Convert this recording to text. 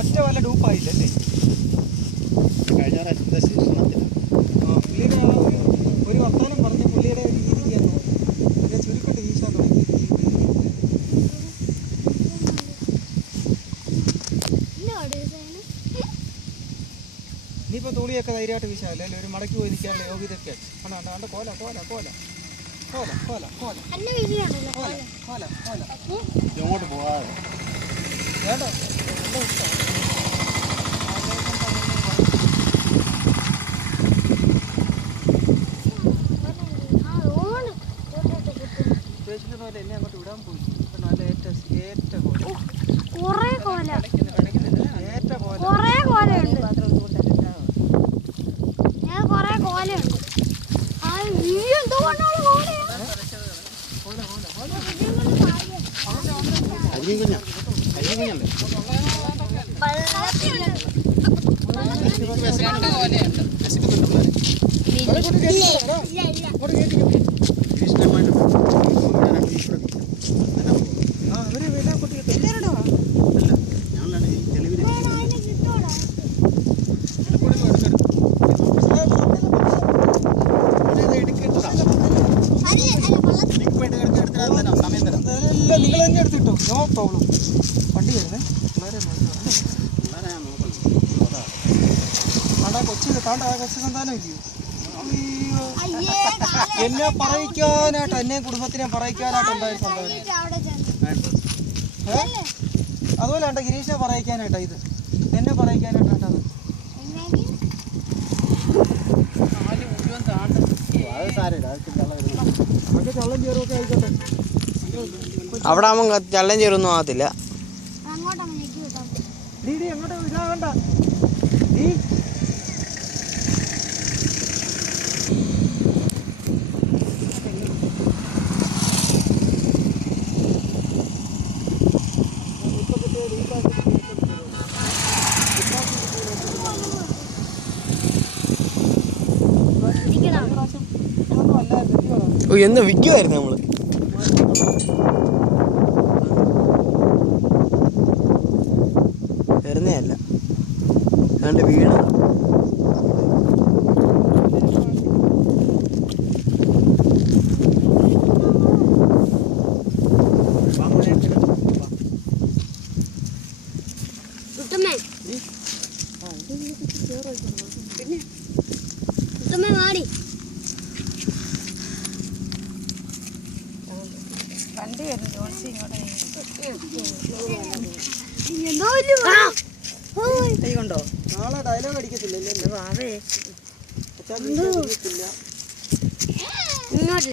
ഒറ്റ വല്ല ഡൂപ്പായില്ലല്ലേ? കഴിഞ്ഞ പുള്ളിയുടെ ഒരു വർത്തമാനം പറഞ്ഞ് പുള്ളിയുടെ രീതിക്കാണ് പിന്നെ ചുരുക്കട്ട് വീശാൻ തുടങ്ങി. ഇനിയിപ്പോൾ തുണിയൊക്കെ ധൈര്യമായിട്ട് വീശാല്ലേ? ഒരു മടക്കി പോയി നിൽക്കാനുള്ള യോഗ്യതയൊക്കെ കണ്ട കോല കോല കോല കോല കോല കോല കോല കോല ഇങ്ങോട്ട് പോകാതെ വേണ്ട നല്ല ഇഷ്ടമാണ്. എന്നെ അങ്ങോട്ട് വിടാൻ പോയി. നല്ല ഏറ്റ കോല നിങ്ങൾ തന്നെ എടുത്തിട്ടോ, നോ പ്രോബ്ലം. വണ്ടി വരുന്നേ കൊച്ചു സന്താനം ഇല്ലയോ? എന്നെ പറയിക്കാനായിട്ട്, എന്നെ കുടുംബത്തിനെ പറയിക്കാനായിട്ട് ഉണ്ടായ സന്താനം. അതുപോലെ ഉണ്ട് ഗിരീഷിനെ പറയിക്കാനായിട്ടാ ഇത്, എന്നെ പറയിക്കാനായിട്ടാണ്. അവിടെ ആവുമ്പോ ചള്ളം ചേരൊന്നും ആകത്തില്ല. എന്ന് വിൽക്കുമായിരുന്നു നമ്മള്. വരുന്നതല്ല അതുകൊണ്ട് വീണ മാറി വണ്ടി വരുന്നു. ജോൺസി ഇങ്ങോട്ടോ നാളെ ഡയലോഗ് അടിക്കത്തില്ലല്ലേ? ഇങ്ങോട്ട്